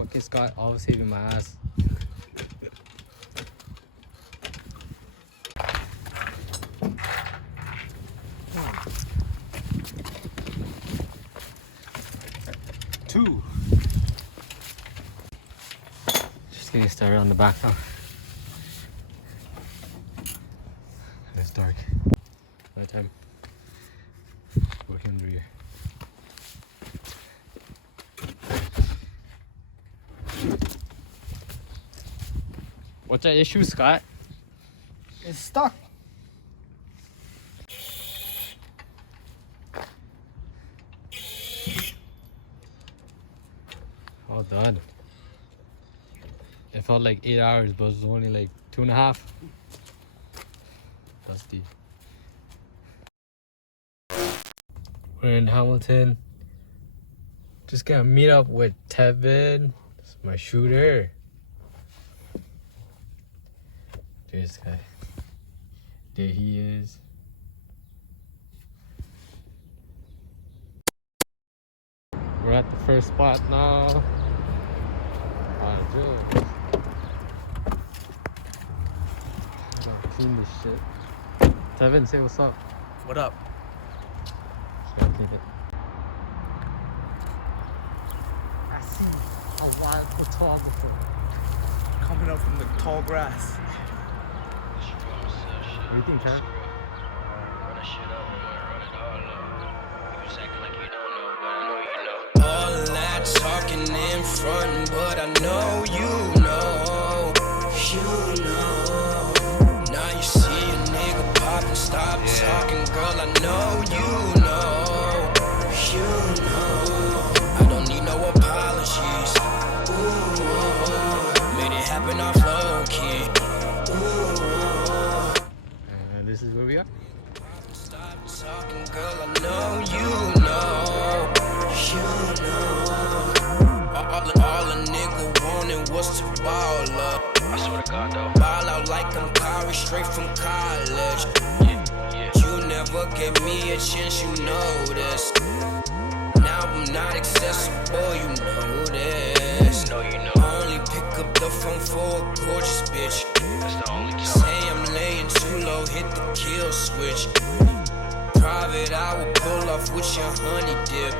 Fucking Scott, always saving my ass. Two. Just getting started on the back now. It's dark. Night time. Working in the rear. What's that issue, Scott? It's stuck. All done. It felt like 8 hours, but it was only like 2.5. Dusty. We're in Hamilton. Just gonna meet up with Tevin. That's my shooter. There's this guy. There he is. We're at the first spot now. Gotta clean this shit. Tevin, say what's up. What up? Just gotta clean it. I see a wild photographer coming up from the tall grass. What do you think, Kat? All that talking in front, but I know you know. Now you see a nigga poppin', stop talking, girl. I know you know. I don't need no apologies. Made it happen off low key. This is where we are. Stop talking, girl. I know you know. All a nigga wanted was to ball up. I swear to God, though. Ball out like I'm Kyrie, straight from college. You never gave me a chance, you know this. Now I'm not accessible, you know this. Only pick up the phone for a gorgeous bitch. That's the only time. Say I'm laying too low, hit the kill switch. Private, I will pull off with your honey dip.